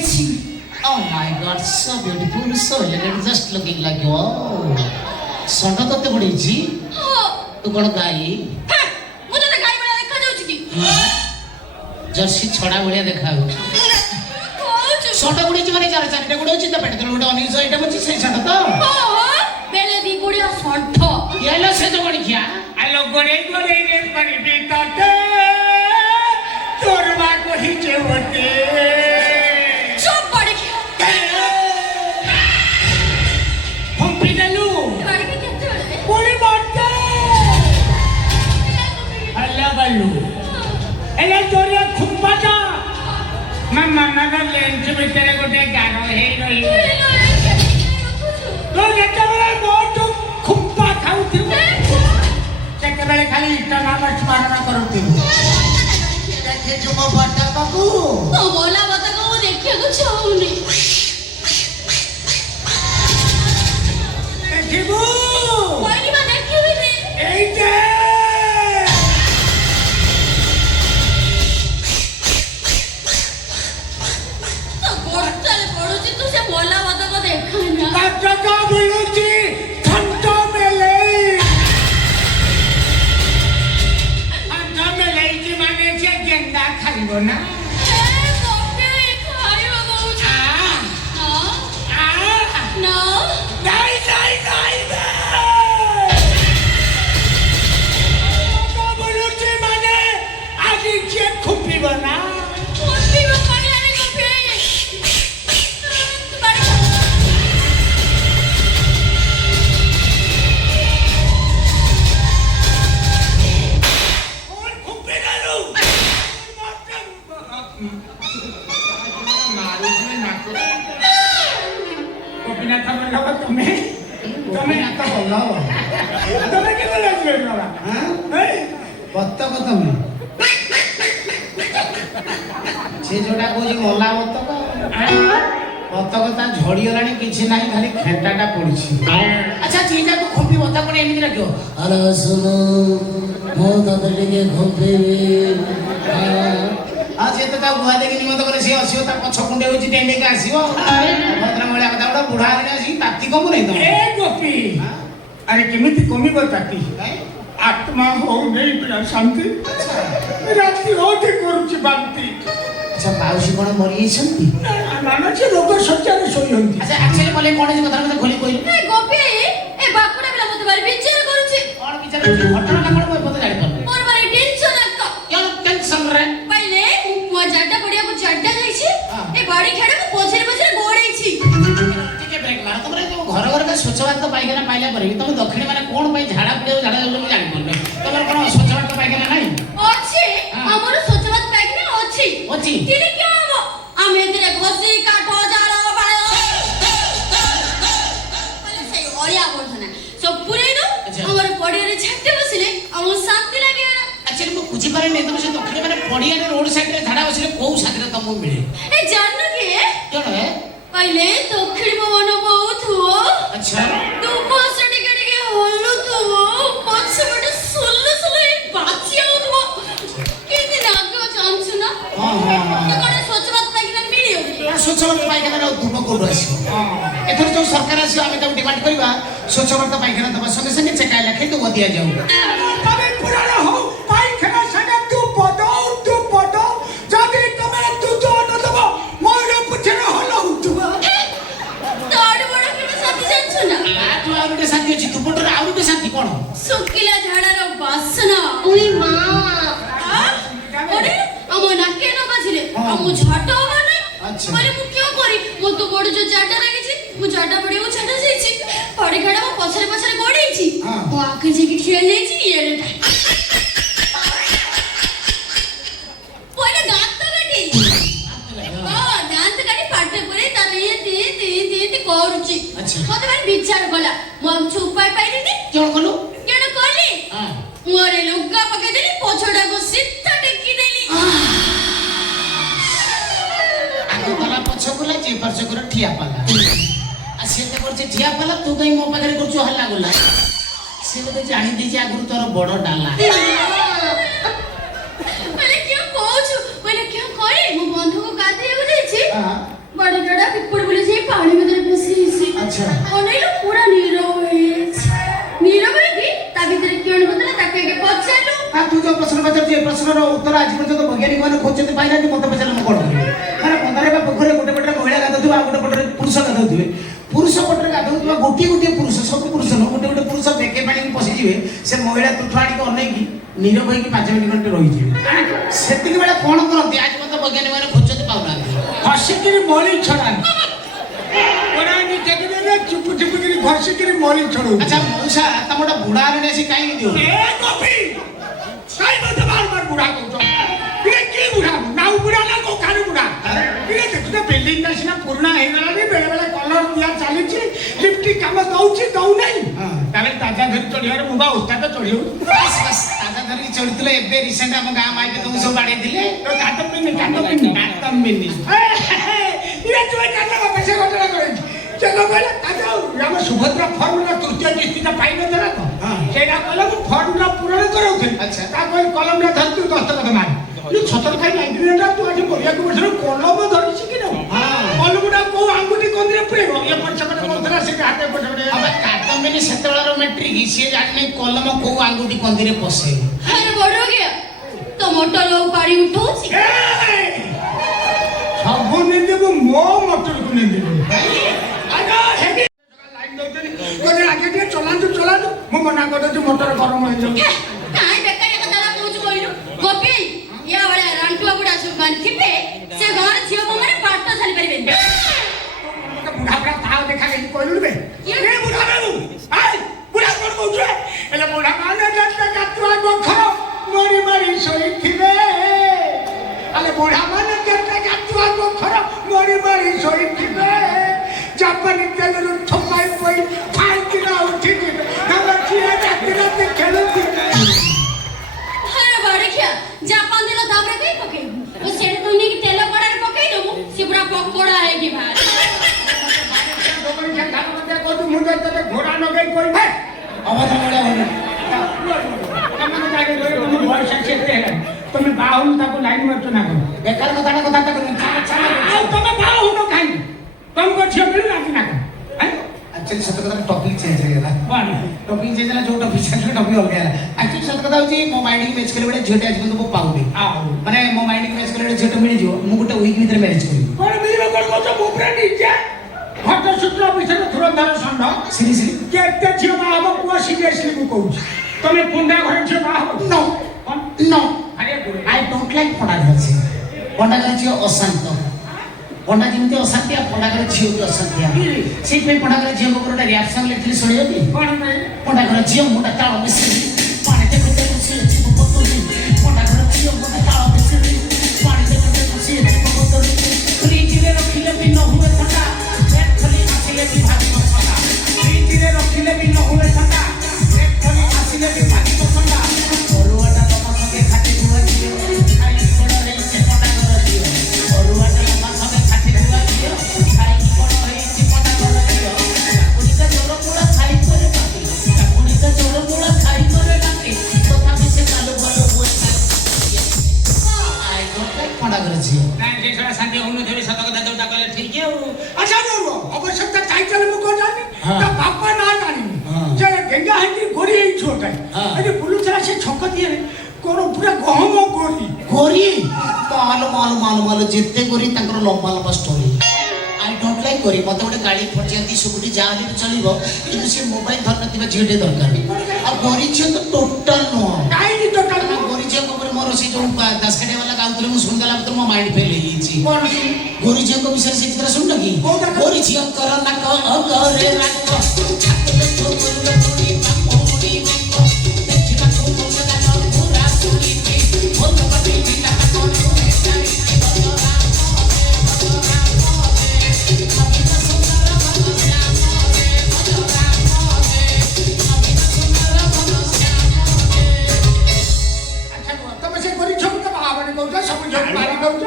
ଯାଇଛି। Oh my god, so beautiful, so elegant, just looking like wow. ଷଣ୍ଢ ତତେ ବଢେଇଛି? ତୁ କଣ ଗାଈ? ମୁଁ ତତେ ଗାଈ ଭଳିଆ ଦେଖାଯାଉଛି କି? ଜର୍ସି ଛଡା ଭଳିଆ ଦେଖାଯାଉଛି। ଷଣ୍ଢ ବଢେଇଛି ମାନେ ଚାରିଟା ଗୋଡଉଛି ତା ପେଟ ତଳେ ଗୋଟେ ଅନିଲ ଆଇଟମ ଅଛି ସେଇ ଷଣ୍ଢ ତ? ବେଲେ ଦି ଗୋଡିଆ ଷଣ୍ଢ। ଇଏଲୋ ସେ ତ ଗଣିଖିଆ। ଆଲୋ ଗୋଡେଇ ରେ କରିବି ତତେ ତୋର ମା କହିଛେ ମତେ। চুপ পড়ে কি? ফম্পি দেলু বাড়িতে কেতে বলে? পুরি বাড়তে আল্লাহ বালু এলা তোরিয়া খুম্পাটা মামা নাগা লেন্স ভিতরে গোটে গান হেই রহি তো যেତେବେଳେ ବହୁତ খুম্পা ଖାଉଥିବୁ ସେତେବେଳେ ଖାଲି ଇଷ୍ଟ ନାମ ସ୍ମରଣ କରୁଥିବୁ। ଦେଖିଛୁ ମୋ ବତକକୁ? ମୋ ବୋଲା ବତକ ମୁଁ ଦେଖିବାକୁ ଚାହୁଁନି। ଦେଖିବୁ? କହିଲି ବା ଦେଖିବିନି। ଏଇଟେ ତ ବର୍ଷାରେ ପଡୁଛି ତୁ ସେ ବୋଲା ବତକ ଦେଖାନା। ବତକ ମିଳୁଛି ଥଣ୍ଟ ମେଲେଇ। ଥଣ୍ଟ ମେଲେଇଛି ମାନେ ସେ ଗେଣ୍ଡା ଖାଇବ ନା? ନାଇଁ ନାଇଁ ନାଇଁ ମିଳୁଛି ମାନେ ଆଜି କିଏ ଖୁପିବ ନା? ବତକ ତମେ ସେ ଯୋଉଟା କହୁଛି ମଲା ବତକ ବତକ ତା ଝଡିଗଲାଣି କିଛି ନାହିଁ ଖାଲି ଖେଣ୍ଟାଟା ପଡିଛି। ଆଚ୍ଛା ଠିକ ତୁ ଖୁମ୍ପି ବତକ କଣ ଏମିତି ଲାଗିବ? ଆରେ ଶୁଣ ମୁଁ ତତେ ଟିକେ ଖୁମ୍ପିବି। ଆଉ ସେ ତ ତା ଗୁଆ ଦେଇକି ନିମନ୍ତ କରେ ସିଏ ଆସିବ ତା ପଛ କୁଣ୍ଡେ ହଉଛି ଟେଣ୍ଡେଇକି ଆସିବ। ଭଦ୍ର ଭଳିଆ କଥା ଗୋଟେ ବୁଢା ଆଣି ଆସିକି ତାତି କମୁ ନାହିଁ ତମେ। ଏ ଗୋପୀ ଆରେ କେମିତି କମିବ ତାତି? ଆତ୍ମା ହଉନେଇ ପୁରା ଶାନ୍ତି ରାତି ଅଧେ କରୁଛି ବାନ୍ତି। ଆଚ୍ଛା ମାଉସୀ କଣ ମରିଯାଇଛନ୍ତି? ମାନସି ରୋଗ ଶଯ୍ୟାରେ ଶୋଇଛନ୍ତି। ଆଚ୍ଛା ଆକ୍ଚୁଆଲି ବୋଲେ କଣ କଥା ମତେ ଖୋଲି କହିଲୁ? ଏ ଗୋପୀ ଏ ବାକୁଡା ପିଲା ମତେ ଭାରି ବିଚାର କରୁଛି। କଣ ବିଚାର କରୁଛି? ଘଟଣାଟା କଣ ମୁଁ ମତେ ଜାଣିପାରୁନି। ମୋର ଭାରି ଟେନସନ ଆକା। କଣ ଟେନସନ ରେ? ପାଇଲେ ମୋ ଜାଡା ପଡିବାକୁ ଜାଡା ଯାଇଛି ଏ ବାଡି ଖେଳକୁ ପଛରେ ପଛରେ ଗୋଡେଇଛି। ଟିକେ ବ୍ରେକ୍ ମାର। ତମର ଯୋଉ ଘର ଘରକା ସ୍ୱଚ୍ଛ ଭାରତ ପାଇଖାନା ପାଇଲା ପରେ ବି ତମେ ଦକ୍ଷିଣ ମାନେ କଣ ପାଇଁ ଝାଡା ପଡିବାକୁ ଝାଡା ଯାଉଛ ମୁଁ ଜାଣିପାରୁନି। ତମର କଣ ସ୍ୱଚ୍ଛ ଭାରତ ପାଇଖାନା ନାହିଁ? ଅଛି ଆମର ସ୍ୱଚ୍ଛବାଦ ପାଇଖାନା ଅଛି। ଅଛି? କିନ୍ତୁ କି ହବ ଆମେ ଏଥିରେ ଘଷି କାଠ ଜାଳ ବାଳ ସେଇ ଅଳିଆ ଆବର୍ଜନା ସବୁ ପୁରେଇ ଦଉ। ଆମର ପଡ଼ିଆରେ ଛାଟି ବସିଲେ ଆମକୁ ଶାନ୍ତି ଲାଗେ। ଆକ୍ଚୁଆଲି ମୁଁ ବୁଝିପାରେନି ତମେ ସେ ଦକ୍ଷିଣ ମାନେ ପଡ଼ିଆରେ ରୋଡ ସାଇଡରେ ଝାଡା ବସିଲେ କୋଉ ଶାନ୍ତିରେ ତମକୁ ମିଳେ? ଏ ଜାଣିନ କି ଜଣେ କହିଲେ ଦକ୍ଷିଣ ପବନ ବହୁଥିବ। ଆଚ୍ଛା ତୁ ବସ ଟିକେ ଟିକେ ହଲୁଥିବ ପଛପଟେ ସୁଲୁ ସୁଲୁ ବାଛି ଆଉଥିବ କେମିତି ଲାଗିବ ଜାଣିଛୁ ନା? ହଁ ହଁ ତ କଣ ସ୍ୱଚ୍ଛବାଦ ପାଇଖାନା ମିଳିବ? ସ୍ୱଚ୍ଛ ଭାରତ ପାଇଖାନାର ଧୂପ କୋଉଠୁ ଆସିବ? ଏଥର ଯୋଉ ସରକାର ଆସିବ ଆମେ ତାକୁ ଡିମାଣ୍ଡ କରିବା ସ୍ୱଚ୍ଛ ଭାରତ ପାଇଖାନା ଦେବା ସଙ୍ଗେ ସଙ୍ଗେ ଚେକା ଲେଖେ ଧୂପ ଦିଆଯାଉ। ତମେ ପୁରାଣ ହଉ ପାଇଖାନା ସାଙ୍ଗେ ତୁ ପଦଉ ଯଦି ତମେ ଦୁଧ ନ ଦବ ମୋର ପୁଛରେ ହଲ ହଉଥିବ। ତାଠୁ ବଡ କେବେ ଶାନ୍ତି ଜାଣିଛୁ ନା? ତାଠୁ ଆଉ ଗୋଟେ ଶାନ୍ତି ଅଛି ଧୂପଟାରେ ଆଉ ଗୋଟେ ଶାନ୍ତି କଣ? ଶୁଖିଲା ଝାଡାର ବାସନା। ଉଇ ମା ଆମ ନାକେ ନ ବାଜିଲେ ଆମ ଝାଡ ହବ ନା? ଆଚ୍ଛା। ଆରେ ମୁଁ କିਉਂ କରି ମୋ ତ ବଡ ଯୋଉ ଝାଡା ଲାଗିଛି ମୁଁ ଝାଡା ପଡିବାକୁ ଛାଡା ଯାଇଛି ପଡି ଖେଳ ମୋ ପଛରେ ପଛରେ ଗୋଡେଇଛି ମୋ ଆଖି ଯାଇକି ଠିଆ ହେଇଯାଇଛି ଇଏରେ ପଇଲେ ଦାନ୍ତ କାଟି ଦାନ୍ତ କାଟି ପାଟେ ପଡି ତାର ଇଏ କରୁଛି। ମତେ ଭାରି ବିଚାର କଲା ମୁଁ ଆଉ କିଛି ଉପାୟ ପାଇଲିନି। କଣ କଲୁ? କେଣ କଲି ମୋର ଲୁଗା ପକେଇଦେଲି ପଛଟାକୁ ସିଧା ଟେକି ଦେଲି। ଆଗ ଗଲା ପଛ ଗଲା ଯେ ପାର୍ଶ କର ଠିଆ ପାଲା ଆଉ ସେ ତ କରୁଛି ଠିଆ ପାଲା ତୁ କାହିଁ ମୋ ପାଖରେ କରୁଛୁ ହଲ୍ଲା ଗୋଲା? ସେ ବୋଧେ ଜାଣି ଦେଇଛି ଆଗରୁ ତୋର ବଡ ଡାଲା। ବୋଲେ କିਉਂ କହୁଛୁ ବୋଲେ କିਉଁ କରି ମୋ ବନ୍ଧୁକୁ ଗାଧେଇବାକୁ ଯାଇଛି ପ୍ରଶ୍ନ ପଚାରୁଛି ଏ ପ୍ରଶ୍ନର ଉତ୍ତର ଆଜି ପର୍ଯ୍ୟନ୍ତ ବୈଜ୍ଞାନିକ ମାନେ ଖୋଜନ୍ତି ପାଇନାହାନ୍ତି ମତେ ପଚାରିଲେ ମୁଁ କଣ କରିବି ମାନେ ବନ୍ଧରେ ବା ପୋଖରୀରେ ଗୋଟେ ପଟରେ ମହିଳା ଗାଧଉଥିବ ଆଉ ଗୋଟେ ପଟରେ ପୁରୁଷ ଗାଧଉଥିବେ ପୁରୁଷ ପଟରେ ଗାଧଉଥିବା ଗୋଟିଏ ଗୋଟିଏ ପୁରୁଷ ସବୁ ପୁରୁଷ ନୁହଁ ଗୋଟେ ଗୋଟେ ପୁରୁଷ ବେକେ ପାଣିକି ପଶିଯିବେ ସେ ମହିଳା ତୁଠୁ ଆଣିକି ଅନେଇକି ନିରବ ହେଇକି 5 ମିନିଟ୍ ଖଣ୍ଡେ ରହିଯିବେ ସେତିକି ବେଳେ କଣ କରନ୍ତି ଆଜି ପର୍ଯ୍ୟନ୍ତ ବୈଜ୍ଞାନିକ ମାନେ ଖୋଜନ୍ତି ପାଉନାହାନ୍ତି ଘଷିକିରି ମଳି ଛଡ଼ାନ୍ତି ଓରାନି ଟେକିଦେଲେ ଚୁପୁ ଚୁପୁକିରି ଘଷିକିରି ମଳି ଛଡ଼ଉ ଆଚ୍ଛା ମଉସା ତମ ଗୋଟେ ବୁଢା ଆଣି ଆସି କାହିଁକି ଦିଅ ଏ କପି କାଇ ମତେ ବାରବାର ବୁଢା କହୁଛ ଇଏ କି ବୁଢା ନାଉ ବୁଢା ନା କୋକାରୁ ବୁଢା ଇଏ ଦେଖୁଛ ବିଲ୍ଡିଂ ଟା ସିନା ପୁରୁଣା ହେଇଗଲାଣି ବେଳେ ବେଳେ କଲର ଦିଆ ଚାଲିଛି ଲିଫ୍ଟ କାମ ଦଉଛି ଦଉ ନାହିଁ ତାହେଲେ ତାଜା ଧରି ଚଢିବାରେ ମୁଁ ବା ଉସ୍ତାଦ ଚଢିବୁ ତାଜା ଧରିକି ଚଢୁଥିଲେ ଏବେ ରିସେଣ୍ଟ ଆମ ଗାଁ ମାଇପେ ତମକୁ ସବୁ ବାଡେଇଥିଲେ କାଦମ୍ବିନି କାଦମ୍ବିନି ଇଏ ତୁମେ କାଦ ବାପା ସେ ଘଟଣା କରିଛି ସେ କଣ କହିଲା ତାଜା ଆମ ସୁଭଦ୍ରା ଫର୍ମୁଲା ତୃତୀୟ କିସ୍ତିଟା ପାଇନଥିଲା ତ ସେଇଟା କହିଲା ମୁଁ ଫର୍ମୁଲା ପୂରଣ କରାଉଥିଲି ଆଚ୍ଛା। ତା କହିଲି କଲମଟା ଧରିଛୁ ଦସ୍ତଖତ ମାର ଛତର ଖାଇ ନାଇଟ୍ରିନେଟା ତୁ ଆଜି ବଢିବାକୁ ବସିଲୁ କଲମ ଧରିଛି କି ନା କଲମଟା କୋଉ ଆଙ୍ଗୁଠି କନ୍ଦିରେ ପୁରେଇବ ଏ ପଛପଟେ କରୁଥିଲା ସେ ହାତେ ପଛପଟେ କାଦମ୍ବିନି ସେତେବେଳର ମେଟ୍ରିକ ସିଏ ଜାଣିନି କଲମ କୋଉ ଆଙ୍ଗୁଠି କନ୍ଦିରେ ପଶେ अरे बड़ हो गया तो मोटर लोग पानी उठौसी ସବୁ ନେଇଦେବୁ ମୋ ମଟରକୁ ନେଇଦେବୁ ଲାଇନ୍ ଦଉଛନ୍ତି କହିଲେ ଆଗେ ଟିକେ ଚଲାନ୍ତୁ ମୁଁ ମନା କରିଦେଉଛି ମଟର ଗରମ ହେଇଯାଉଛି କାଇଁ ବେକାରିଆ କଥା କହୁଛୁ କହିଲୁ ଗୋପୀ ୟା ଭଳିଆ ରାଣ୍ଟୁଆ ବୁଢା ସବୁ ମାନେ ଥିବେ ସେ ଗାଁରେ ଝିଅ ମାନେ ପାଠ ଛାଡ଼ି ପାରିବେନି ବୁଢା ବୁଢା ତାହା ଦେଖା ହେଇକି କହିଲୁ ବେ ଏ ବୁଢା ବାବୁ ଆଇ ବୁଢା କଣ କହୁଛୁ ହେଲେ ବୁଢା ମାନେ ଯାତ୍ରା କାତୁଆ ଗୋଖର ମରି ମରି ଶୋଇଥିବେ ଆଲେ ବୁଢା ମାନେ ଯାତ୍ରା କାତୁଆ ଗୋଖର ମରି ମରି ଶୋଇଥିବେ ଜାପାନୀ ତେଲରୁ ଠପାଇ ପଇ ଫାଇକିନା ଉଠିଥିବେ ଆମ ଝିଅ ରାତି ରାତି ଖେଳୁଥିବେ अरे बड़े जापान दिला दाबरे कहीं पके वो सेठ तो नहीं कि तेल पड़ा पके दो से पूरा पकोड़ा है कि बाहर ঘোড়া নগাই করবে অবধ মহিলা হল তুমি বাহুন তাকে লাইন মারছো না কেন বেকার কথাটা কথাটা করবেন তুমি বাহুন খাই তোমাকে ঝিও মিলু নাকি না ଆକ୍ଚୁଆଲି ସତ କଥା ଟପିକ୍ ଚେଞ୍ଜ ହେଇଗଲା ଟପିକ୍ ଚେଞ୍ଜ ହେଲା ଯୋଉ ଟପିକ୍ ଚେଞ୍ଜ ଟପିକ୍ ଅଲଗା ହେଲା ଆକ୍ଚୁଆଲି ସତ କଥା ହଉଛି ମୋ ମାଇଣ୍ଡିକି ମ୍ୟାଚ୍ କଲେ ଗୋଟେ ଝିଅଟେ ଆଜି କିନ୍ତୁ ମୁଁ ପାଉନି ମାନେ ମୋ ମାଇଣ୍ଡିକି ମ୍ୟାଚ୍ କଲେ ଗୋଟେ ଝିଅଟେ ମିଳିଯିବ ମୁଁ ଗୋଟେ ୱିକ୍ ଭିତରେ ମ୍ୟାରେଜ୍ କରିବି କଣ ମିଳିବ କଣ କହୁଛ ମୋ ପୁରା ନିଜେ ଘଟସୂତ୍ର ବିଷୟରେ ଧୁରନ୍ଧର ଷଣ୍ଢ ସିରିୟସଲି କେତେ ଝିଅ ବାହା ହବ ପୁଅ ସିରିୟସଲି ମୁଁ କହୁଛି ତମେ କୁଣ୍ଡା ଘରେ ଝିଅ ବାହା ହବ नो नो ଆରେ आई डोंट लाइक पढ़ा घर से पढ़ा घर ଝିଅ ଅଶାନ୍ତ ପଣ୍ଡା ଯେମିତି ଅଶାନ୍ତି ଆଉ ପଣ୍ଡା ଘର ଝିଅ ବି ଅଶାନ୍ତି ସେଇଥିପାଇଁ ପଣ୍ଡା ଘର ଝିଅଙ୍କ ଉପରେ ଗୋଟେ ରିଆପ୍ ସଙ୍ଗ ଲେଖିଥିଲି ଶୁଣିବ କି କଣ ପାଇଁ ପଣ୍ଡା ଘର ଝିଅ ମୁଣ୍ଡା ତାଳ ମିଶିଲି ପାଣି ଦେଖୁତେ ଖୁସି ଯିବ ବତୁରି ପଣ୍ଡା ଘର ଝିଅ ମୁଣ୍ଡା ତାଳ ମିଶିଲି ପାଣି ଦେଖୁତେ ଖୁସି ଯିବ ବତୁରି ଫ୍ରିଜରେ ରଖିଲେ ବି ନ ହୁଏ ଥଣ୍ଡା ବ୍ୟାଗ୍ ଖୋଲି ଆସିଲେ ବି ଭାଗିବ ଥଣ୍ଡା ଫ୍ରିଜରେ ରଖିଲେ ବି ନ ହୁଏ ଥଣ୍ଡା ବ୍ୟାଗ୍ ଖୋଲି ଆସିଲେ ବି ଭାଗିବ ଥଣ୍ଡା ଅରୁଆଟା ତମ ସଙ୍ଗେ ଖାଟି ଧୁଆ ଝିଅ ଖାଇକି ବଡ଼ ହେଇଛି ପଣ୍ଡା ଘର ଝିଅ ଅରୁଆଟା ତମ ସଙ୍ଗେ ଖାଟି ଧୁଆ ଝିଅ ଖାଇକି ବଡ଼ ହେଇଛି ପଣ୍ଡା ଘର ଝିଅ କାକୁଡ଼ିକା ଜୋର ମୂଳ ଖାଇ করে ବାକି କାକୁଡ଼ିକା ଜୋର ମୂଳ ଖାଇ করে ବାକି ତଥାପି ସେ କାଲୁ ଭଲ ହୁଏ ଆଇ ଡୋଣ୍ଟ ଲାଇକ୍ ପଣ୍ଡା ଘର ଝିଅ ନାଇଁ ଯେ ସେଟା ଶାନ୍ତି ହଉନଥିବେ ସତ କଥା ଯୋଉଟା କହିଲେ ଠିକ ଆଉ ଆଚ୍ଛା ରୁହ ଅବଶ୍ୟକତା ଚାଇଚାଲେ ମୁଁ କଣ ଜାଣିନି ତା ବାପା ନା ଜାଣିନି ଯେ ଗେଙ୍ଗା ହେଇକି ଗୋରି ହେଇ ଛୁଆଟା ଆଜି ବୁଲୁଥିଲା ସେ ଛକ ଦିହରେ କଣ ପୁରା ଗହମ ଗୋରି ଗୋରି ମାଲ ମାଲ ମାଲ ମାଲ ଯେତେ ଗୋରି ତାଙ୍କର ଲମ୍ବା ଲମ୍ବା story I don't like Gouri ମତେ ଗୋଟେ ଗାଳି ଫଟିଆନ୍ତି ସୁକୁଟି ଯାହା ହେଲେ ବି ଚଳିବ କିନ୍ତୁ ସେ ମୋବାଇଲ ଧରିନଥିବା ଝିଅଟେ ଦରକାର ଆଉ ଗୋରି ଝିଅ ତ ଟୋଟାଲ ନୁହଁ କାହିଁକି ଟୋଟାଲ ଗୋରି ଝିଅଙ୍କ ଉପରେ ମୋର ସେ ଯୋଉ ଦାସକାଠିଆ ବାଲା ଗାଉଥିଲେ ମୁଁ ଶୁଣିଦେଲା ଭିତରେ ମୋ ମାଇଣ୍ଡ ଫେଲ୍ ହେଇଯାଇଛି କଣ ଗୋରି ଝିଅଙ୍କ ବିଷୟରେ ସେ ଚିତ୍ର ଶୁଣିଲ କି ଗୋରି ଝିଅଙ୍କର ନାକ ଅଗରେ ରାକ ଛାତରେ ଠୋକର ଗୋରି ପାପୋଡ଼ି ବେକ ଦେଖିବାକୁ ଭଲ ନାକ ପୁରା ସୁଣିବି ଭଲ ପାଟି ଦିଟା କଣ ହେଟାଇ ତମେ ସେ ଗୋରି ଛୋଟ ବାହା ମାନେ କହୁଛ ସବୁ ଝିଅ ମାରି ଦଉଛ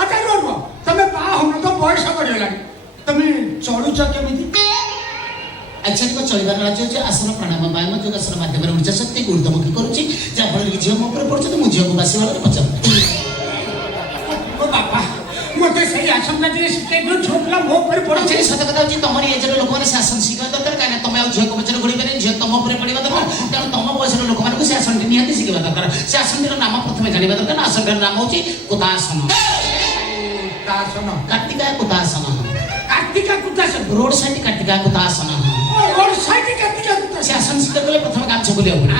ଆଚ୍ଛା ରୁହ ତମେ ବାହା ହଉନ ତ ବୟସ କରିଗଲାଣି ତମେ ଚଳୁଛ କେମିତି ଆକ୍ଚୁଆଲି ମୋ ଚଳିବାର ରାଜ୍ୟ ହେଉଛି ଆସନ ପ୍ରାଣାୟାମ ବ୍ୟାୟାମ ଯୋଗାସନ ମାଧ୍ୟମରେ ଉର୍ଜା ଶକ୍ତି ଗୁରୁତ୍ୱମୁଖୀ କରୁଛି ଯାହାଫଳରେ କି ଝିଅ ମୋ ଉପରେ ପଡ଼ୁଛନ୍ତି ମୁଁ ଝିଅକୁ ବାସି ଭାବରେ ପଚାରୁଛି ଓ ବାପା ମତେ ସେଇ ଆସନଟା ଟିକେ ଶିଖେଇ ଦିଅ ଝିଅ ପିଲା ମୋ ଉପରେ ପଡୁଛି ଆକ୍ଚୁଆଲି ସତ କଥା ହେଉଛି ତମର ଏଜର ଲୋକମାନେ ସେ ଆସନ ଶିଖିବା ଦରକାର କାହିଁକିନା ତମେ ଆଉ ଝିଅକୁ ପଛରେ ଘୋଡ଼ିପାରିବନି ଝିଅ ତମ ଉପରେ ପଡ଼ିବା ଦରକାର ତେଣୁ ତମ ବୟସର ଲୋକମାନଙ୍କୁ ସେ ଆସନଟି ନିହାତି ଶିଖିବା ଦରକାର। ସେ ଆସନଟିର ନାମ ପ୍ରଥମେ ଜାଣିବା ଦରକାର। ଆସନଟିର ନାମ ହେଉଛି କୁତାସନ। କୁତାସନ କାର୍ତ୍ତିକା କୁତାସନ। କାର୍ତ୍ତିକା କୁତାସନ ରୋଡ ସାଇଡ୍ କାର୍ତ୍ତିକା କୁତାସନ। ରୋଡ ସାଇଡ କାର୍ତ୍ତିକା କୁତାସନ ସେ ଆସନ ଶିଖିବାକୁ ଗଲେ ପ୍ରଥମେ ଗାମୁଛା ଖୋଲିବାକୁ ପଡ଼ିବ।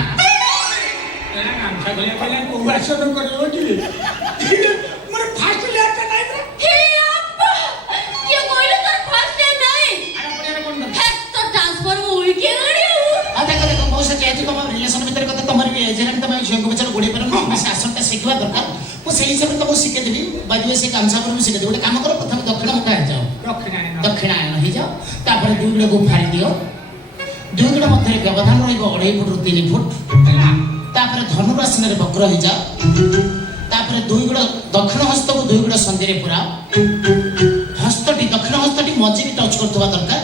ଗାମଛା ଖୋଲିବା କହିଲେ କୋଉ ଆସନ କରିବ କି ମୋର ଫାଷ୍ଟ ଲେୟାରଟା ନାହିଁ ପରା হে আপা কি কইলো তোর ফার্স্ট টাইম নাই আরে পড়িয়ারে কোন দর হ্যাঁ তো ট্রান্সফার উইকে গাড়ি ଆଉ ଦେଖ ଦେଖ ମୋ ସହ ଯେହେତୁ ତମ ରିଲେସନ ଭିତରେ କଥା ତମର ବି ଏଜ୍ ହେଲାଣି ତମେ ଝିଅଙ୍କ ପଛରେ ଗୋଡ଼େଇ ପାରିବ ନା ସେ ଆସନଟା ଶିଖିବା ଦରକାର। ମୁଁ ସେଇ ହିସାବରେ ତମକୁ ଶିଖେଇଦେବି। ବାଜିବେ ସେ ଗାମୁଛା ଉପରେ ମୁଁ ଶିଖେଇଦେବି। ଗୋଟେ କାମ କର ପ୍ରଥମେ ଦକ୍ଷିଣ ମୁଖ ହେଇଯାଅ। ଦକ୍ଷିଣାୟନ ହେଇଯାଅ। ତାପରେ ଦୁଇ ଗୁଡ଼କୁ ଫାଳି ଦିଅ। ଦୁଇ ଗୁଡ଼ ମଧ୍ୟରେ ବ୍ୟବଧାନ ରହିବ 2.5 ଫୁଟରୁ 3 ଫୁଟ। ତାପରେ ଧନୁରାସନରେ ବକ୍ର ହେଇଯାଅ। ତାପରେ ଦୁଇ ଗୁଡ଼ ଦକ୍ଷିଣ ହସ୍ତକୁ ଦୁଇ ଗୁଡ଼ ସନ୍ଧିରେ ପୁରାଅ। ହସ୍ତଟି ଦକ୍ଷିଣ ହସ୍ତଟି ମଝିରେ ଟଚ୍ କରୁଥିବା ଦରକାର।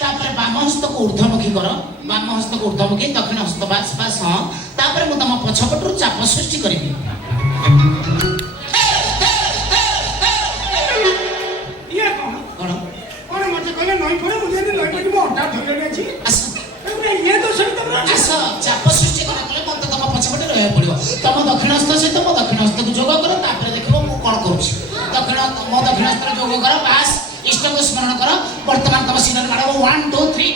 ତାପରେ ବାମ ହସ୍ତକୁ ଊର୍ଦ୍ଧ୍ୱମୁଖୀ କର। ବାମ ହସ୍ତକୁ ଊର୍ଦ୍ଧ୍ୱମୁଖୀ ଦକ୍ଷିଣ ହସ୍ତ ବାସ୍ ବାସ୍ ହଁ। ତାପରେ ମୁଁ ତମ ପଛପଟରୁ ଚାପ ସୃଷ୍ଟି କରିବି। ଇଏ କଣ କଣ କଣ ମତେ କହିଲେ ନଈ ପଡେ ମୁଁ ଯେମିତି ନଈ ପଡି ମୁଁ ଅଣ୍ଟା ଧରିଲେଣି ଅଛି ଆସ ଇଏ ଦୋଷରେ ତମର ଆସ ଚାପ ସୃଷ୍ଟି କଲା କଲେ ମତେ ତମ ପଛପଟେ ରହିବାକୁ ପଡିବ। ତମ ଦକ୍ଷିଣ ହସ୍ତ ସହିତ ମୋ ଦକ୍ଷିଣ ହସ୍ତକୁ ଯୋଗ କର। ତାପରେ ଦେଖିବ ମୁଁ କଣ କରୁଛି। ମୋ ଦକ୍ଷିଣ ହସ୍ତରେ ଯୋଗ କର। ବାସ୍ ଇଷ୍ଟକୁ ସ୍ମରଣ କର। ବର୍ତ୍ତମାନ ତମ ସିନରେ ମାଡ଼ 1 2 3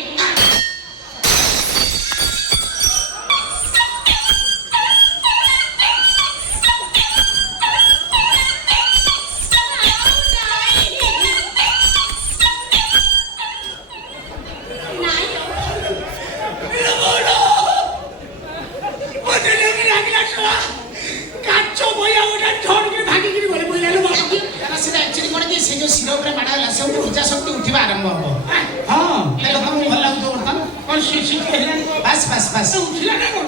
মতে নেই লাগিলা শোনা কাচ্চ বইয়া ওটা ঝড় ভাগিকিরি গলে বইলা লো বাবা କାରଣ ସେଟା ଆକ୍ଚୁଆଲି କଣ କି ସେ ଯୋଉ ଶିର ଉପରେ ମାଡ଼ ହେଲା ସେ ଗୋଟେ ଉର୍ଜା ଶକ୍ତି ଉଠିବା ଆରମ୍ଭ ହବ। ହଁ ଦେଖ ତମକୁ ଭଲ ଲାଗୁଥିବ ବର୍ତ୍ତମାନ। কোন শিশু হেলানি ବାସ୍ ବାସ୍ ବାସ୍ উঠিলা না কোন